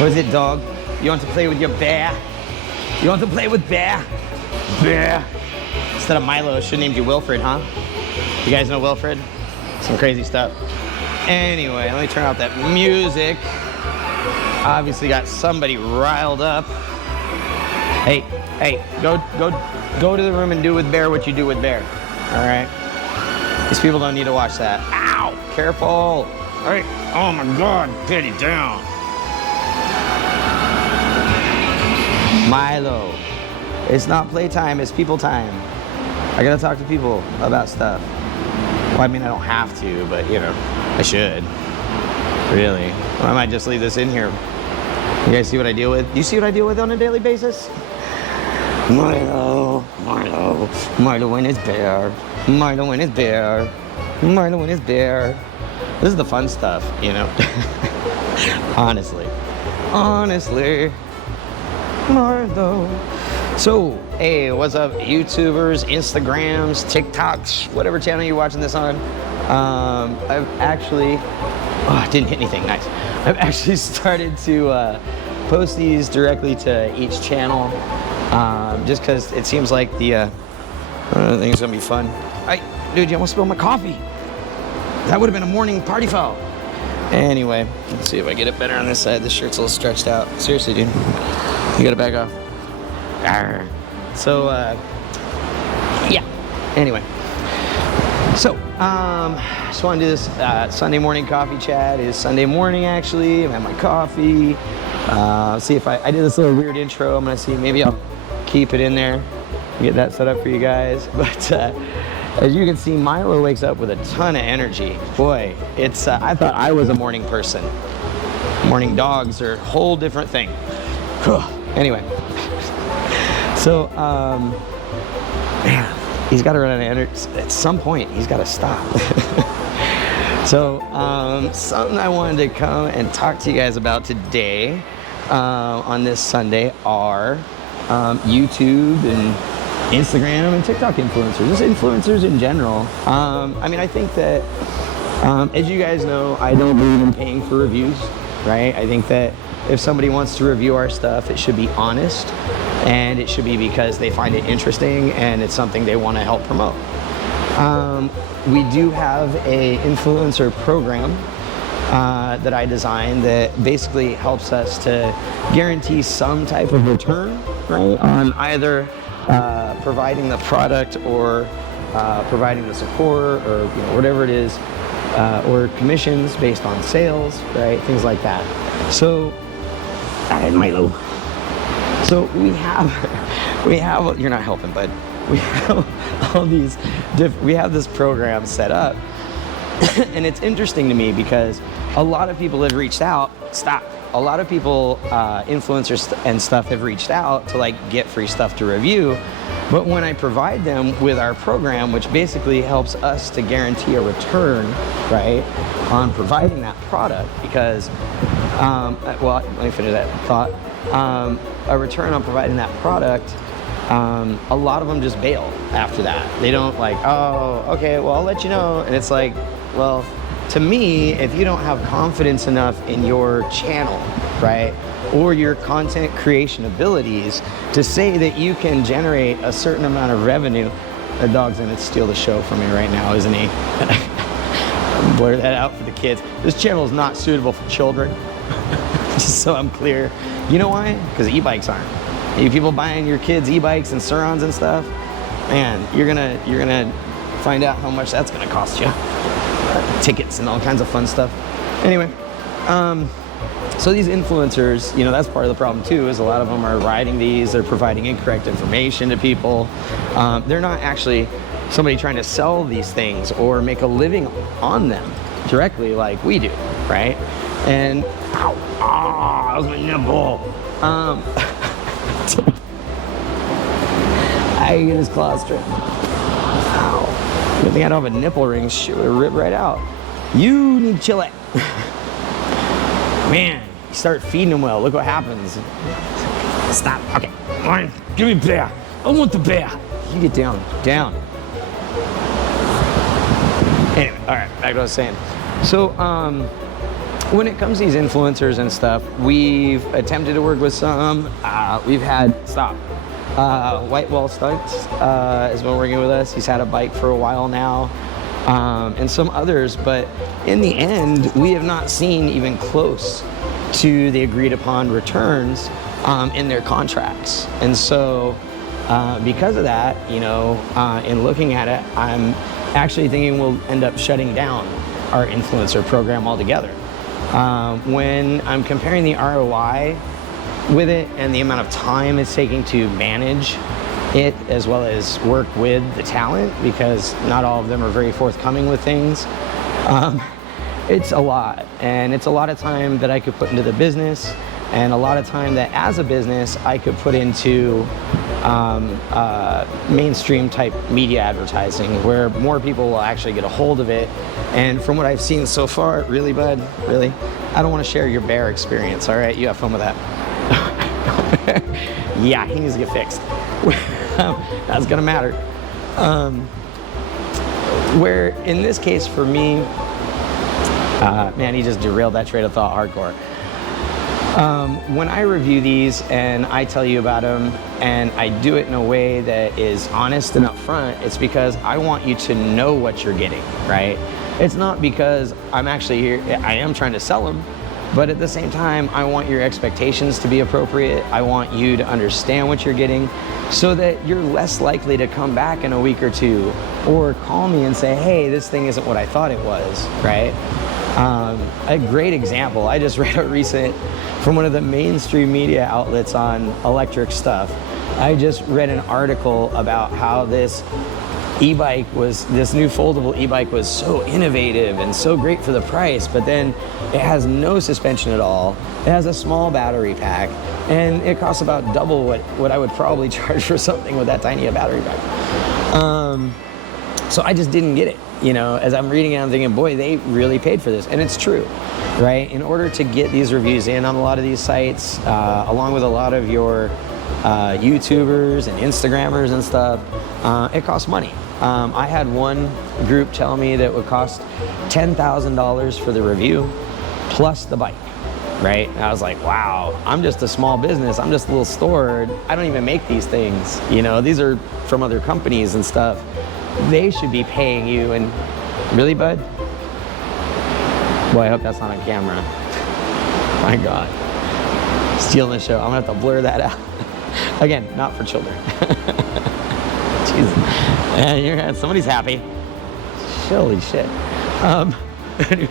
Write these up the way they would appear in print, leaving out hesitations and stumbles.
What is it, dog? You want to play with your bear? You want to play with bear? Bear. Instead of Milo, I should have named you Wilfred, huh? You guys know Wilfred? Some crazy stuff. Anyway, let me turn out that music. Obviously got somebody riled up. Hey, go to the room and do with Bear what you do with Bear. All right? These people don't need to watch that. Ow! Careful! Hey, oh my God, get it down. Milo, it's not playtime, it's people time. I gotta talk to people about stuff. Well, I mean, I don't have to, but you know, I should. Really. Or I might just leave this in here. You guys see what I deal with? Do you see what I deal with on a daily basis? Milo and his bear. Milo and his bear. Milo and his bear. This is the fun stuff, you know? Honestly. Milo. So, hey, what's up, YouTubers, Instagrams, TikToks, whatever channel you're watching this on? I've actually, I didn't hit anything, nice. I've actually started to post these directly to each channel, just because it seems like the thing is gonna be fun. Hey, dude, you almost spilled my coffee. That would have been a morning party foul. Anyway, let's see if I get it better on this side. This shirt's a little stretched out. Seriously, dude. You gotta back off. Arr. So, yeah. Anyway. So, just want to do this Sunday morning coffee chat. It is Sunday morning, actually. I'm having my coffee. See if I did this little weird intro. I'm gonna see, maybe I'll keep it in there, get that set up for you guys. But as you can see, Milo wakes up with a ton of energy. Boy, it's, I thought I was a morning person. Morning dogs are a whole different thing. Anyway, so, man, he's got to run out of energy. At some point, he's got to stop. So, something I wanted to come and talk to you guys about today on this Sunday are YouTube and Instagram and TikTok influencers, just influencers in general. I mean, I think that, as you guys know, I don't believe in paying for reviews, right? I think that if somebody wants to review our stuff, it should be honest, and it should be because they find it interesting and it's something they want to help promote. We do have a influencer program that I designed that basically helps us to guarantee some type of return, right, on either providing the product or providing the support, or you know, whatever it is, or commissions based on sales, right, things like that. So, Milo. So we have, you're not helping, bud. We have all these we have this program set up, and it's interesting to me because a lot of people have reached out. A lot of people, influencers and stuff, have reached out to like get free stuff to review. But when I provide them with our program, which basically helps us to guarantee a return, right, on providing that product, because, well, let me finish that thought. A return on providing that product, a lot of them just bail after that. They don't like, oh, okay, well, I'll let you know. And it's like, well, to me, if you don't have confidence enough in your channel, right, or your content creation abilities to say that you can generate a certain amount of revenue, the dog's gonna steal the show from me right now, isn't he? Blur that out for the kids. This channel is not suitable for children, just so I'm clear. You know why? Because e-bikes aren't. You people buying your kids e-bikes and Surons and stuff, man, you're gonna find out how much that's gonna cost you. Tickets and all kinds of fun stuff. Anyway, so these influencers, you know, that's part of the problem too, is a lot of them are riding these, they're providing incorrect information to people. They're not actually somebody trying to sell these things or make a living on them directly like we do, right? And, ow, that was my nipple. I get his claw straight. Ow. Good thing I don't have a nipple ring. Shit would have ripped right out. You need to chill it. Man, you start feeding them well. Look what happens. Stop. Okay. All right. Give me bear. I want the bear. You get down. Down. Anyway, all right. Back to what I was saying. So, when it comes to these influencers and stuff, we've attempted to work with some. We've had, White Wall Stunts has been working with us. He's had a bike for a while now, and some others. But in the end, we have not seen even close to the agreed upon returns in their contracts. And so because of that, in looking at it, I'm actually thinking we'll end up shutting down our influencer program altogether. When I'm comparing the ROI with it and the amount of time it's taking to manage it, as well as work with the talent, because not all of them are very forthcoming with things, it's a lot. And it's a lot of time that I could put into the business, and a lot of time that as a business I could put into mainstream type media advertising, where more people will actually get a hold of it. And from what I've seen so far, really, bud, really, I don't want to share your bear experience, all right? You have fun with that. Yeah, he needs to get fixed. That's gonna matter. Where in this case for me, man, he just derailed that train of thought hardcore. When I review these and I tell you about them, and I do it in a way that is honest and upfront, it's because I want you to know what you're getting, right? It's not because I'm actually here, I am trying to sell them, but at the same time, I want your expectations to be appropriate. I want you to understand what you're getting so that you're less likely to come back in a week or two or call me and say, hey, this thing isn't what I thought it was, right? A great example, I just read a recent from one of the mainstream media outlets on electric stuff. I just read an article about how this new foldable e-bike was so innovative and so great for the price, but then it has no suspension at all. It has a small battery pack, and it costs about double what I would probably charge for something with that tiny a battery pack. So I just didn't get it. As I'm reading it, I'm thinking, boy, they really paid for this. And it's true, right? In order to get these reviews in on a lot of these sites, along with a lot of your YouTubers and Instagrammers and stuff, it costs money. I had one group tell me that it would cost $10,000 for the review plus the bike, right? And I was like, wow, I'm just a small business. I'm just a little store. I don't even make these things. These are from other companies and stuff. They should be paying you. And really, bud? Boy, I hope that's not on camera. My God. Stealing the show. I'm gonna have to blur that out. Again, not for children. Jesus. And somebody's happy. Holy shit. Anyway,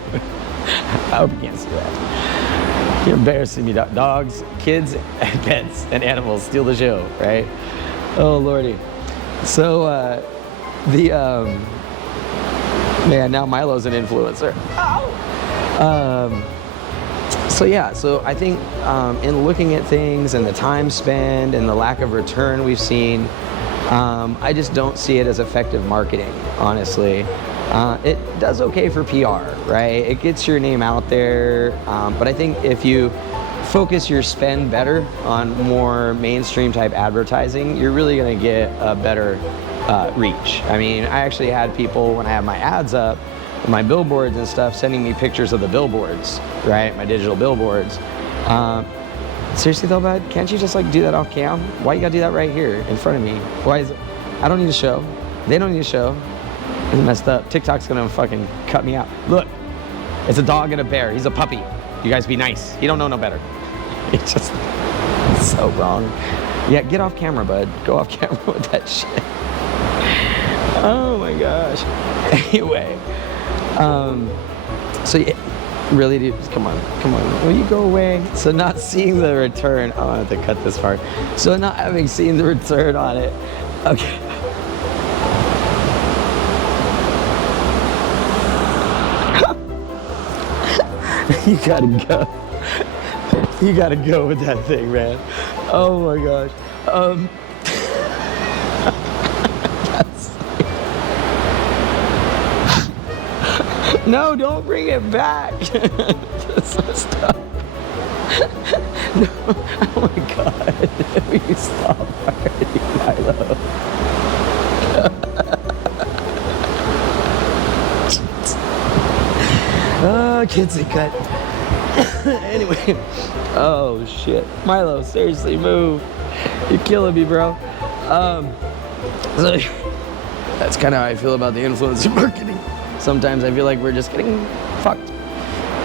I hope you can't see that. You're embarrassing me. Dogs, kids, and pets, and animals steal the show, right? Oh, Lordy. So, man, now Milo's an influencer. So I think in looking at things and the time spent and the lack of return we've seen, I just don't see it as effective marketing, honestly. It does okay for PR, right? It gets your name out there, but I think if you focus your spend better on more mainstream type advertising, you're really gonna get a better reach. I mean, I actually had people, when I have my ads up, my billboards and stuff, sending me pictures of the billboards, right? My digital billboards. Seriously though, bud, can't you just do that off cam? Why you gotta do that right here in front of me? Why is it? I don't need to show. They don't need to show. It's messed up. TikTok's gonna fucking cut me out. Look, it's a dog and a bear. He's a puppy. You guys be nice. He don't know no better. It's just so wrong. Yeah, get off camera, bud. Go off camera with that shit. Oh my gosh. Anyway, so yeah, really, dude, come on, will you go away? So not seeing the return, oh, I have to cut this part. So not having seen the return on it, okay. You gotta go. You gotta go with that thing, man. Oh my gosh. No, don't bring it back. Stop. No. Oh my God. Will you stop already, Milo? Oh, kids, it cut. Anyway, oh shit, Milo, seriously, move. You're killing me, bro. So that's kind of how I feel about the influencer marketing. Sometimes I feel like we're just getting fucked.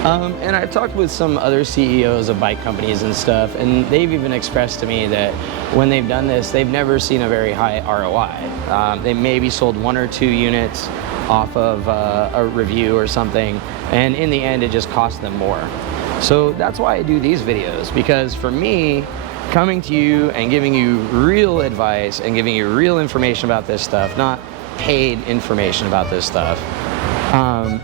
And I've talked with some other CEOs of bike companies and stuff, and they've even expressed to me that when they've done this, they've never seen a very high ROI. They maybe sold 1 or 2 units off of a review or something, and in the end, it just cost them more. So that's why I do these videos, because for me, coming to you and giving you real advice and giving you real information about this stuff, not paid information about this stuff,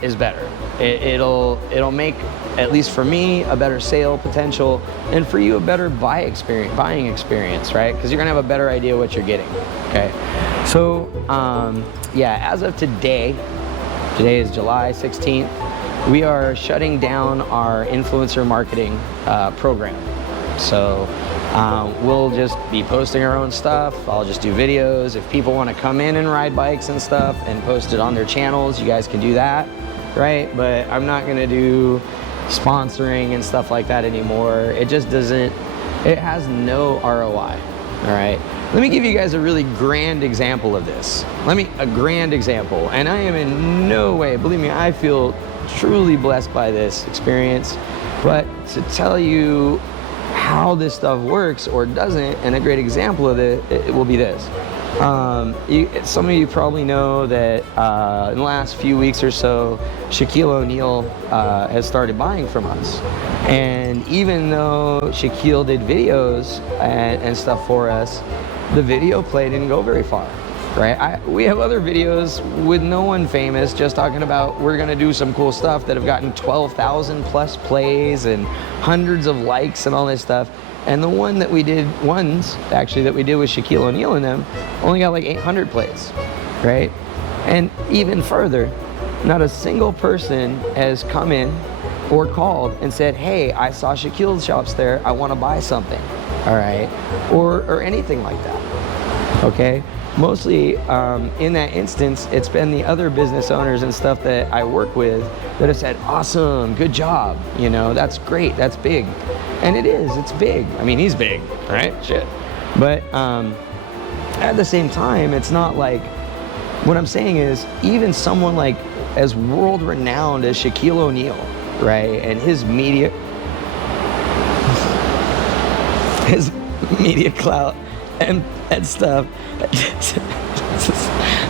is better. It'll make, at least for me, a better sale potential, and for you a better buying experience, right? Because you're gonna have a better idea what you're getting. Okay. So yeah, as of today is July 16th. We are shutting down our influencer marketing program. So we'll just be posting our own stuff. I'll just do videos. If people want to come in and ride bikes and stuff and post it on their channels, you guys can do that, right? But I'm not going to do sponsoring and stuff like that anymore. It just doesn't, it has no ROI, all right? Let me give you guys a really grand example of this. A grand example. And I am in no way, believe me, I feel truly blessed by this experience, but to tell you how this stuff works or doesn't, and a great example of it will be this. Some of you probably know that in the last few weeks or so, Shaquille O'Neal has started buying from us. And even though Shaquille did videos and stuff for us, the video play didn't go very far. Right? We have other videos with no one famous just talking about we're gonna do some cool stuff that have gotten 12,000 plus plays and hundreds of likes and all this stuff. And the one that we did, that we did with Shaquille O'Neal and them, only got like 800 plays, right? And even further, not a single person has come in or called and said, hey, I saw Shaquille's shops there, I wanna buy something, all right? Or anything like that, okay? Mostly, in that instance, it's been the other business owners and stuff that I work with that have said, awesome, good job, you know, that's great, that's big. And it is, it's big. I mean, he's big, right? Shit. But at the same time, it's not like, what I'm saying is, even someone like as world-renowned as Shaquille O'Neal, right, and his media clout and stuff,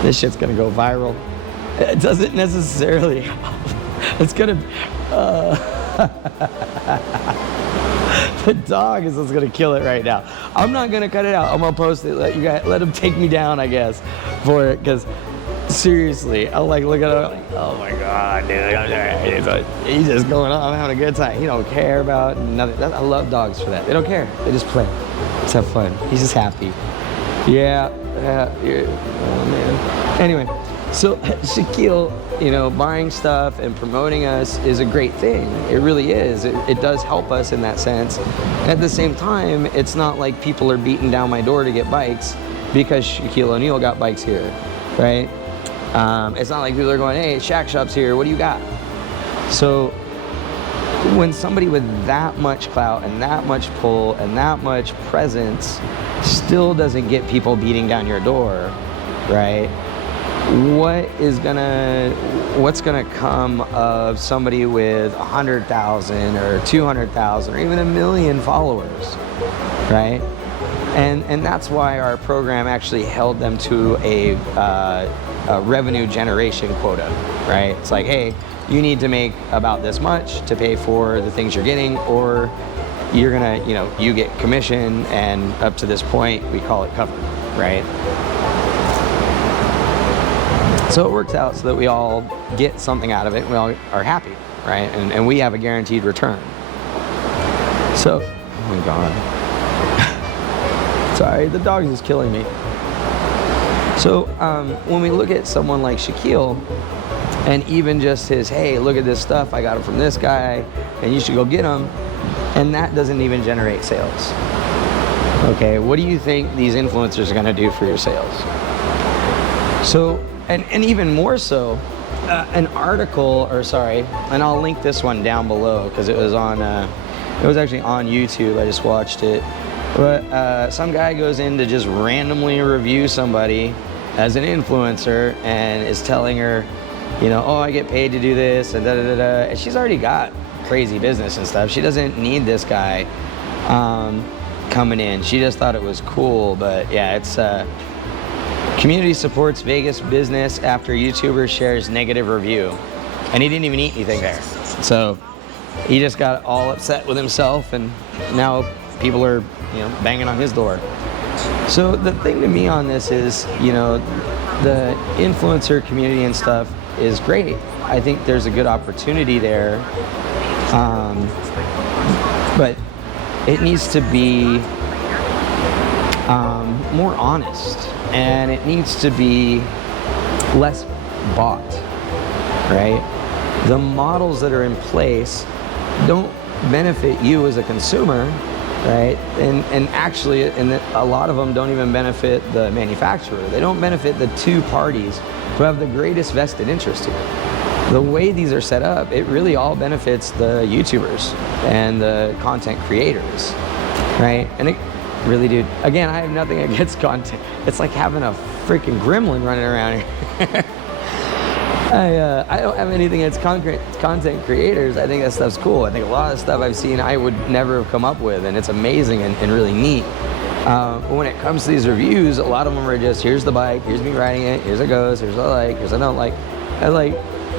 this shit's gonna go viral. It doesn't necessarily help. It's gonna the dog is just gonna kill it right now. I'm not gonna cut it out. I'm gonna post it, let him take me down, I guess, for it, because seriously, I'll like look at him like, oh my god, dude, he's just going on, I'm having a good time. He don't care about nothing. I love dogs for that. They don't care. They just play. Just have fun. He's just happy. Yeah, oh man. Anyway, so Shaquille, you know, buying stuff and promoting us is a great thing. It really is. It does help us in that sense. At the same time, it's not like people are beating down my door to get bikes because Shaquille O'Neal got bikes here, right? It's not like people are going, hey, Shaq Shop's here, what do you got? So when somebody with that much clout and that much pull and that much presence still doesn't get people beating down your door, right? What's gonna come of somebody with 100,000 or 200,000 or even 1 million followers, right? And that's why our program actually held them to a revenue generation quota, right? It's like, hey, you need to make about this much to pay for the things you're getting, or you're gonna, you know, you get commission, and up to this point, we call it covered, right? So it works out so that we all get something out of it, we all are happy, right? And we have a guaranteed return. So, oh my God. Sorry, the dog is killing me. So when we look at someone like Shaquille, and even just his, hey, look at this stuff, I got it from this guy, and you should go get them, and that doesn't even generate sales. Okay, what do you think these influencers are gonna do for your sales? So, and even more so, an article, or sorry, and I'll link this one down below because it was actually on YouTube. I just watched it. But some guy goes in to just randomly review somebody as an influencer and is telling her, oh, I get paid to do this, and da-da-da-da. And she's already got crazy business and stuff. She doesn't need this guy coming in. She just thought it was cool. But yeah, it's community supports Vegas business after YouTuber shares negative review. And he didn't even eat anything there. So he just got all upset with himself, and now people are, banging on his door. So the thing to me on this is, the influencer community and stuff is great. I think there's a good opportunity there, but it needs to be more honest, and it needs to be less bought, right? The models that are in place don't benefit you as a consumer, right? And actually, a lot of them don't even benefit the manufacturer. They don't benefit the two parties who have the greatest vested interest here. The way these are set up, it really all benefits the YouTubers and the content creators, right? And it really, dude, again, I have nothing against content. It's like having a freaking gremlin running around here. I don't have anything against content creators. I think that stuff's cool. I think a lot of stuff I've seen I would never have come up with, and it's amazing and really neat. But when it comes to these reviews, a lot of them are just, here's the bike, here's me riding it, here's it goes, here's what I like, here's what I don't like. And like,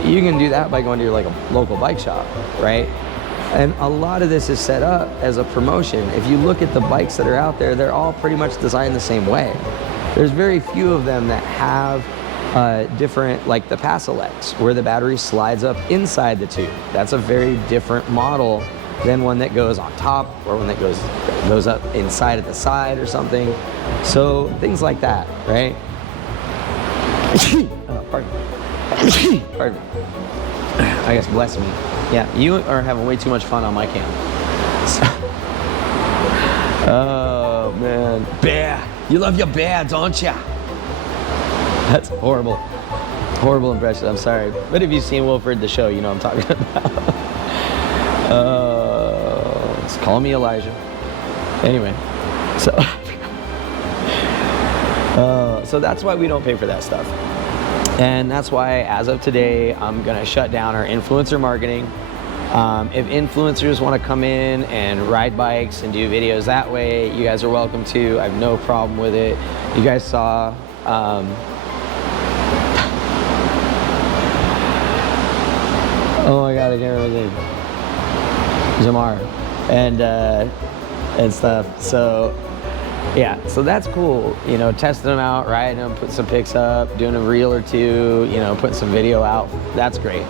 you can do that by going to your local bike shop, right? And a lot of this is set up as a promotion. If you look at the bikes that are out there, they're all pretty much designed the same way. There's very few of them that have different, like the Pasilex, where the battery slides up inside the tube. That's a very different model than one that goes on top, or one that goes up inside at the side or something. So things like that, right? Pardon me. Pardon me. I guess bless me. Yeah, you are having way too much fun on my cam. Oh man, bear. You love your bear, don't ya? That's horrible. Horrible impression, I'm sorry. But if you've seen Wilfred the show, you know what I'm talking about. Let's call me Elijah. Anyway, so that's why we don't pay for that stuff. And that's why, as of today, I'm gonna shut down our influencer marketing. If influencers wanna come in and ride bikes and do videos that way, you guys are welcome to. I have no problem with it. You guys saw, oh my God, I can't remember his name. Jamar and stuff. So yeah, so that's cool. Testing them out, riding them, putting some pics up, doing a reel or two, putting some video out. That's great.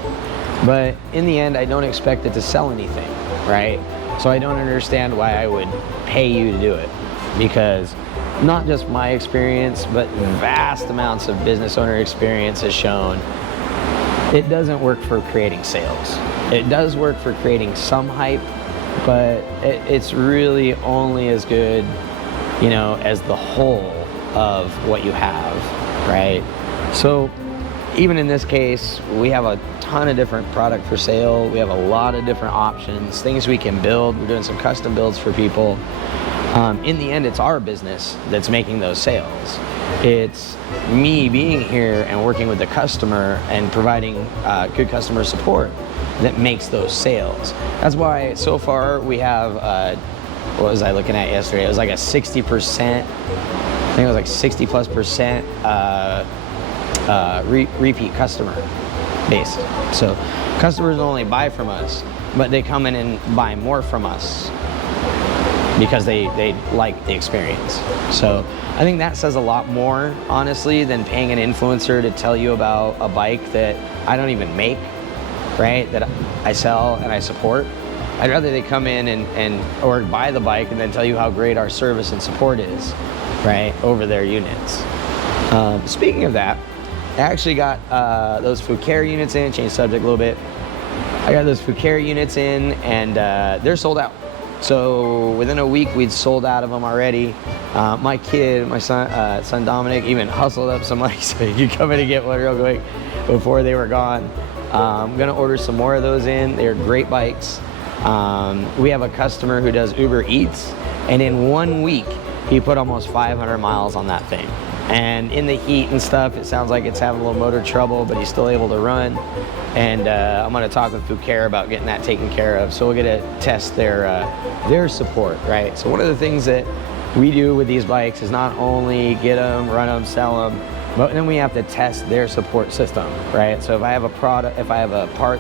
But in the end, I don't expect it to sell anything, right? So I don't understand why I would pay you to do it, because not just my experience, but vast amounts of business owner experience has shown it doesn't work for creating sales. It does work for creating some hype, but it's really only as good, as the whole of what you have, right? So even in this case, we have a ton of different product for sale. We have a lot of different options, things we can build. We're doing some custom builds for people. In the end, it's our business that's making those sales. It's me being here and working with the customer and providing good customer support that makes those sales. That's why so far we have, what was I looking at yesterday? It was like a 60%, I think it was like 60+% repeat customer base. So customers don't only buy from us, but they come in and buy more from us because they like the experience. So I think that says a lot more, honestly, than paying an influencer to tell you about a bike that I don't even make, right? That I sell and I support. I'd rather they come in or buy the bike and then tell you how great our service and support is, right, over their units. Speaking of that, I actually got those Fucare units in, change subject a little bit. I got those Fucare units in, and they're sold out. So within a week, we'd sold out of them already. My son Dominic, even hustled up some money so he could come in and get one real quick before they were gone. I'm gonna order some more of those in. They're great bikes. We have a customer who does Uber Eats, and in 1 week, he put almost 500 miles on that thing. And in the heat and stuff, it sounds like it's having a little motor trouble, but he's still able to run. And I'm gonna talk with Fucare about getting that taken care of. So we're gonna test their support, right? So one of the things that we do with these bikes is not only get them, run them, sell them, but then we have to test their support system, right? So if I have a part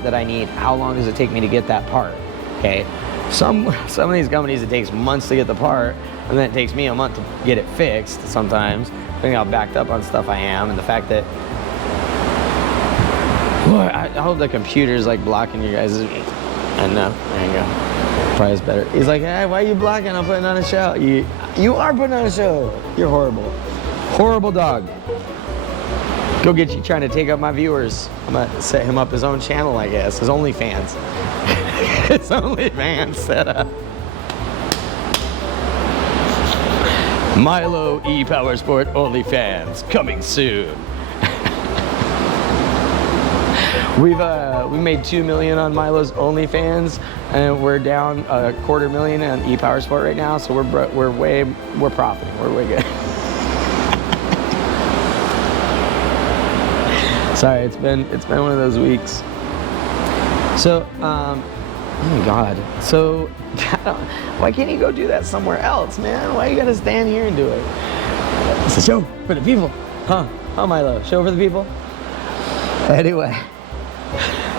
that I need, how long does it take me to get that part? Okay. Some of these companies, it takes months to get the part, and then it takes me a month to get it fixed sometimes. I think how backed up on stuff I am, and the fact that, boy, I hope the computer's like blocking you guys. And no, there you go. Probably is better. He's like, hey, why are you blocking? I'm putting on a show. You are putting on a show. You're horrible. Horrible dog. Go get you trying to take up my viewers. I'm gonna set him up his own channel, I guess. His Onlyfans. His Onlyfans set up. Milo E-Powersport Onlyfans coming soon. We made $2 million on Milo's Onlyfans, and we're down $250,000 on E-Powersport right now. So we're profiting. We're way good. Sorry, it's been one of those weeks. So, oh my God. So, why can't you go do that somewhere else, man? Why you gotta stand here and do it? It's a show for the people, huh? Huh, Milo? Show for the people. Anyway,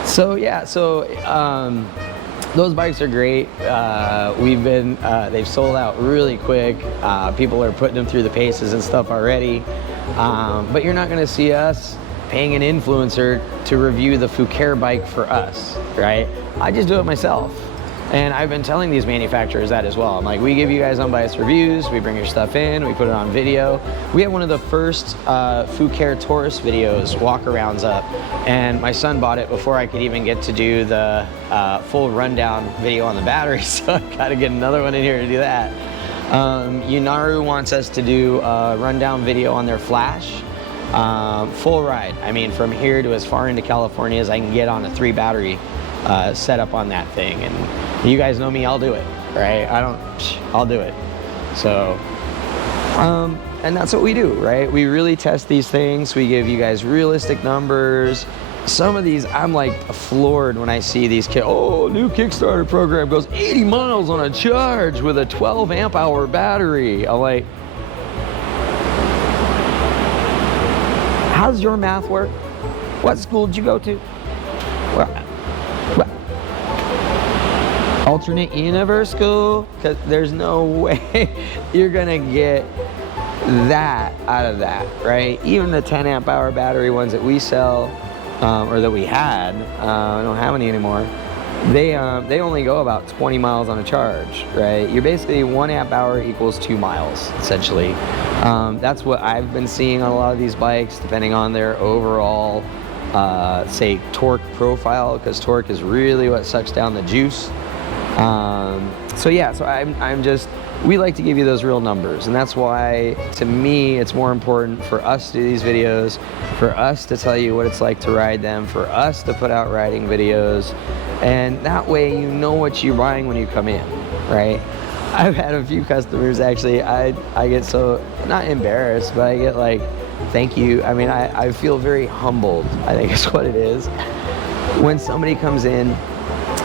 so yeah, those bikes are great. They've sold out really quick. People are putting them through the paces and stuff already. But you're not gonna see us paying an influencer to review the Fucare bike for us, right? I just do it myself. And I've been telling these manufacturers that as well. I'm like, we give you guys unbiased reviews, we bring your stuff in, we put it on video. We have one of the first Fucare Taurus videos, walk-arounds up, and my son bought it before I could even get to do the full rundown video on the battery, so I gotta get another one in here to do that. Yunaru wants us to do a rundown video on their Flash. Full ride. I mean, from here to as far into California as I can get on a 3 battery setup on that thing. And you guys know me, I'll do it, right? I'll do it. So, and that's what we do, right? We really test these things. We give you guys realistic numbers. Some of these, I'm like floored when I see these kids. Oh, new Kickstarter program goes 80 miles on a charge with a 12 amp hour battery. I'm like, how's your math work? What school did you go to? What? Alternate universe school? Because there's no way you're gonna get that out of that, right? Even the 10 amp hour battery ones that we sell, or that we had, I don't have any anymore, they only go about 20 miles on a charge, right? You're basically 1 amp hour equals 2 miles, essentially. That's what I've been seeing on a lot of these bikes, depending on their overall, say, torque profile, because torque is really what sucks down the juice. So yeah, so we like to give you those real numbers, and that's why, to me, it's more important for us to do these videos, for us to tell you what it's like to ride them, for us to put out riding videos, and that way you know what you're buying when you come in, right? I've had a few customers, actually, I get so, not embarrassed, but I get like, thank you. I mean, I feel very humbled, I think is what it is. When somebody comes in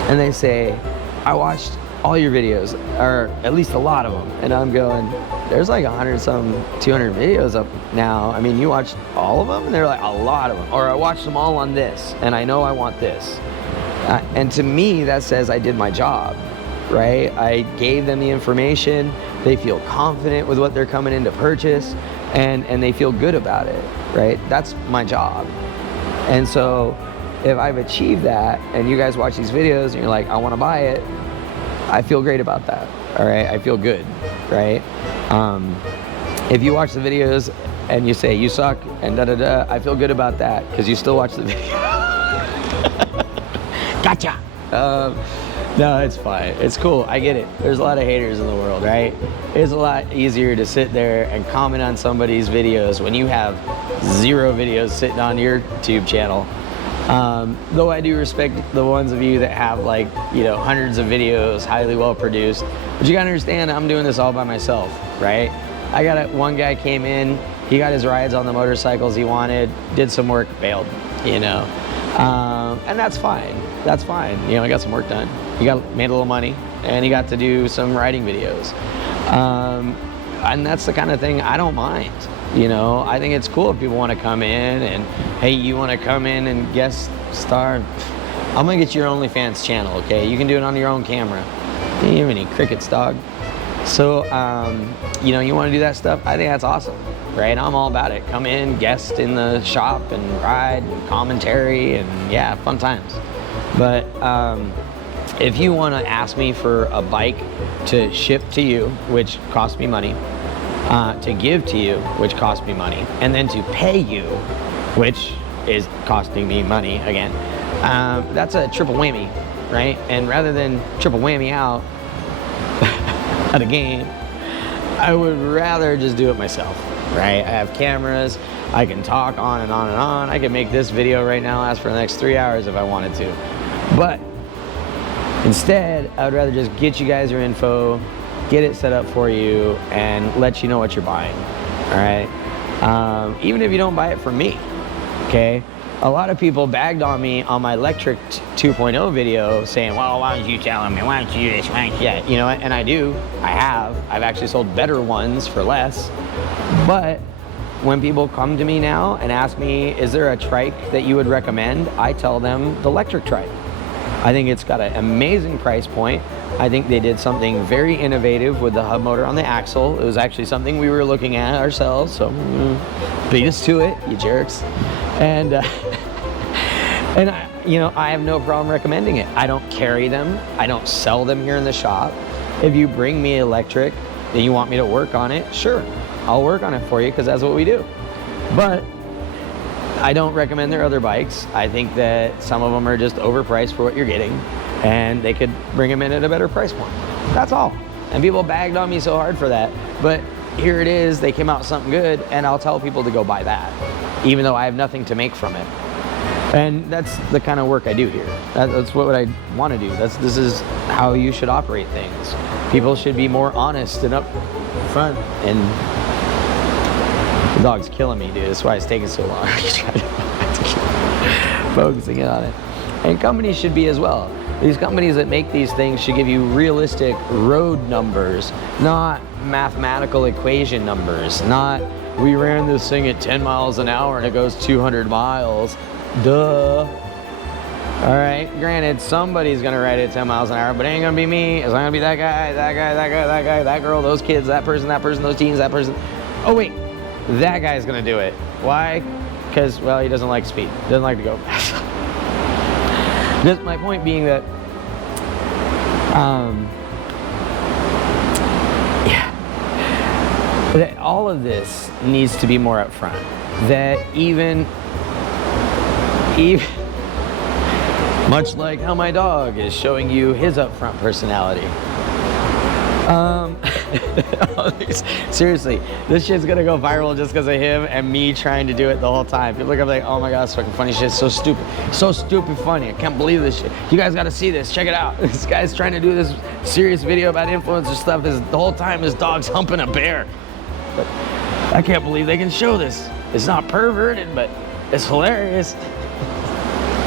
and they say, I watched all your videos, or at least a lot of them, and I'm going, there's like 200 videos up now. I mean, you watched all of them? And they're like, a lot of them. Or I watched them all on this, and I know I want this. And to me, that says I did my job, right? I gave them the information. They feel confident with what they're coming in to purchase, and they feel good about it, right? That's my job. And so if I've achieved that, and you guys watch these videos, and you're like, I want to buy it, I feel great about that, all right? I feel good, right? If you watch the videos and you say, you suck, and da-da-da, I feel good about that, because you still watch the video. Gotcha! No, it's fine. It's cool. I get it. There's a lot of haters in the world, right? It's a lot easier to sit there and comment on somebody's videos when you have 0 videos sitting on your YouTube channel. Though I do respect the ones of you that have, like, you know, hundreds of videos, highly well produced. But you gotta understand, I'm doing this all by myself, right? I got one guy came in, he got his rides on the motorcycles he wanted, did some work, bailed, you know. And that's fine. That's fine. You know, I got some work done. Made a little money, and he got to do some riding videos. And that's the kind of thing I don't mind. You know, I think it's cool if people want to come in and, hey, you want to come in and guest star? I'm gonna get your OnlyFans channel, okay? You can do it on your own camera. You don't have any crickets, dog. So, you know, you want to do that stuff? I think that's awesome, right? I'm all about it. Come in, guest in the shop, and ride, and commentary, and yeah, fun times. But if you want to ask me for a bike to ship to you, which costs me money, to give to you, which costs me money, and then to pay you, which is costing me money again, that's a triple whammy, right? And rather than triple whammy out at a game, I would rather just do it myself, right? I have cameras, I can talk on and on and on. I can make this video right now last for the next 3 hours if I wanted to. But instead, I would rather just get you guys your info, get it set up for you, and let you know what you're buying, all right? Even if you don't buy it from me, okay? A lot of people bagged on me on my electric 2.0 video saying, well, why don't you tell me, why don't you do this, why don't you that? You know, and I do, I've actually sold better ones for less. But when people come to me now and ask me, is there a trike that you would recommend? I tell them the electric trike. I think it's got an amazing price point. I think they did something very innovative with the hub motor on the axle. It was actually something we were looking at ourselves, so beat us to it, you jerks. And you know, I have no problem recommending it. I don't carry them. I don't sell them here in the shop. If you bring me electric and you want me to work on it, sure, I'll work on it for you, because that's what we do. But I don't recommend their other bikes. I think that some of them are just overpriced for what you're getting, and they could bring them in at a better price point. That's all. And people bagged on me so hard for that. But here it is, they came out with something good, and I'll tell people to go buy that, even though I have nothing to make from it. And that's the kind of work I do here. That's what I want to do. This is how you should operate things. People should be more honest and up front. And the dog's killing me, dude. That's why it's taking so long. Focusing on it. And companies should be as well. These companies that make these things should give you realistic road numbers, not mathematical equation numbers. Not, we ran this thing at 10 miles an hour and it goes 200 miles. Duh. All right, granted, somebody's gonna ride it 10 miles an hour, but it ain't gonna be me. It's not gonna be that guy, that guy, that guy, that guy, that girl, those kids, that person, those teens, that person. Oh wait, that guy's gonna do it. Why? Because, well, he doesn't like speed. Doesn't like to go fast. Just my point being that, that all of this needs to be more upfront. That even much like how my dog is showing you his upfront personality. Seriously, this shit's gonna go viral just because of him and me trying to do it the whole time. People are gonna be like, oh my god, it's fucking funny shit, so stupid funny. I can't believe this shit. You guys gotta see this, check it out. This guy's trying to do this serious video about influencer stuff. The whole time his dog's humping a bear. But I can't believe they can show this. It's not perverted, but it's hilarious.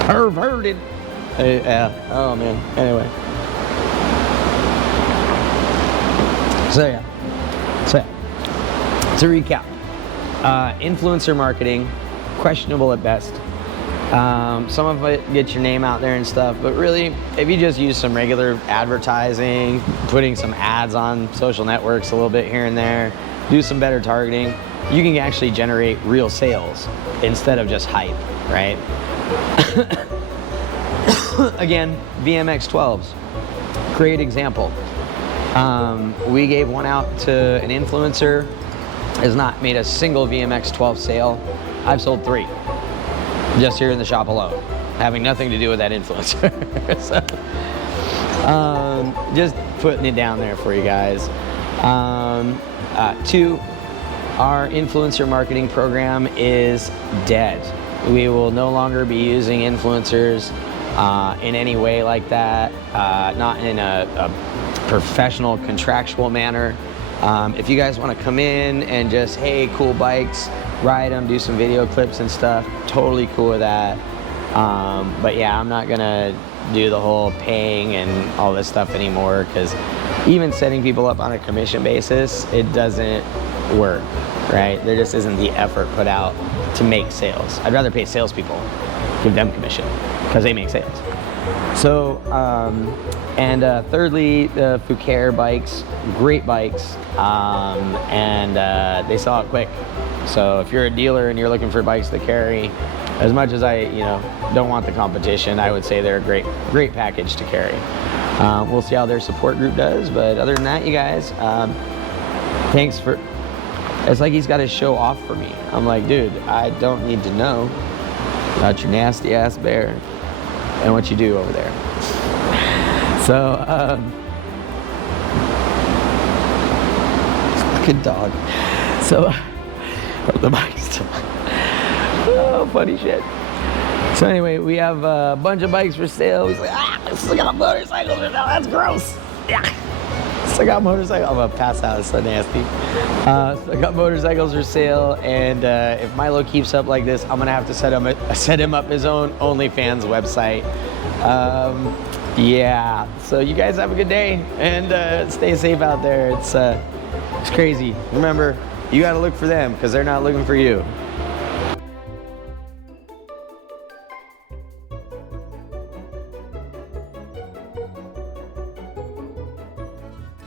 Perverted. Yeah, oh man, anyway. So to recap, influencer marketing, questionable at best. Some of it gets your name out there and stuff, but really, if you just use some regular advertising, putting some ads on social networks a little bit here and there, do some better targeting, you can actually generate real sales instead of just hype, right? Again, VMX 12s, great example. We gave one out to an influencer, has not made a single VMX 12 sale. I've sold 3, just here in the shop alone, having nothing to do with that influencer. So, Just putting it down there for you guys. 2, our influencer marketing program is dead. We will no longer be using influencers in any way like that, not in a professional contractual manner. If you guys want to come in and just, hey, cool bikes, ride them, do some video clips and stuff, totally cool with that. But yeah, I'm not gonna do the whole paying and all this stuff anymore, because even setting people up on a commission basis, it doesn't work, right? There just isn't the effort put out to make sales. I'd rather pay salespeople, give them commission, because they make sales. So, thirdly, the Fucair bikes, great bikes, and they sell it quick. So if you're a dealer and you're looking for bikes to carry, as much as I, don't want the competition, I would say they're a great package to carry. We'll see how their support group does, but other than that, you guys, thanks for. It's like he's got to show off for me. I'm like, dude, I don't need to know about your nasty ass bear and what you do over there. So, fucking dog. So, the bike's oh, funny shit. So anyway, we have a bunch of bikes for sale. He's like, I still got motorcycles. No, that's gross. Yeah. Still got motorcycles. I'm gonna pass out. It's so nasty. So I got motorcycles for sale, and if Milo keeps up like this, I'm gonna have to set him up his own OnlyFans website. Yeah. So you guys have a good day, and stay safe out there. It's crazy. Remember, you gotta look for them because they're not looking for you.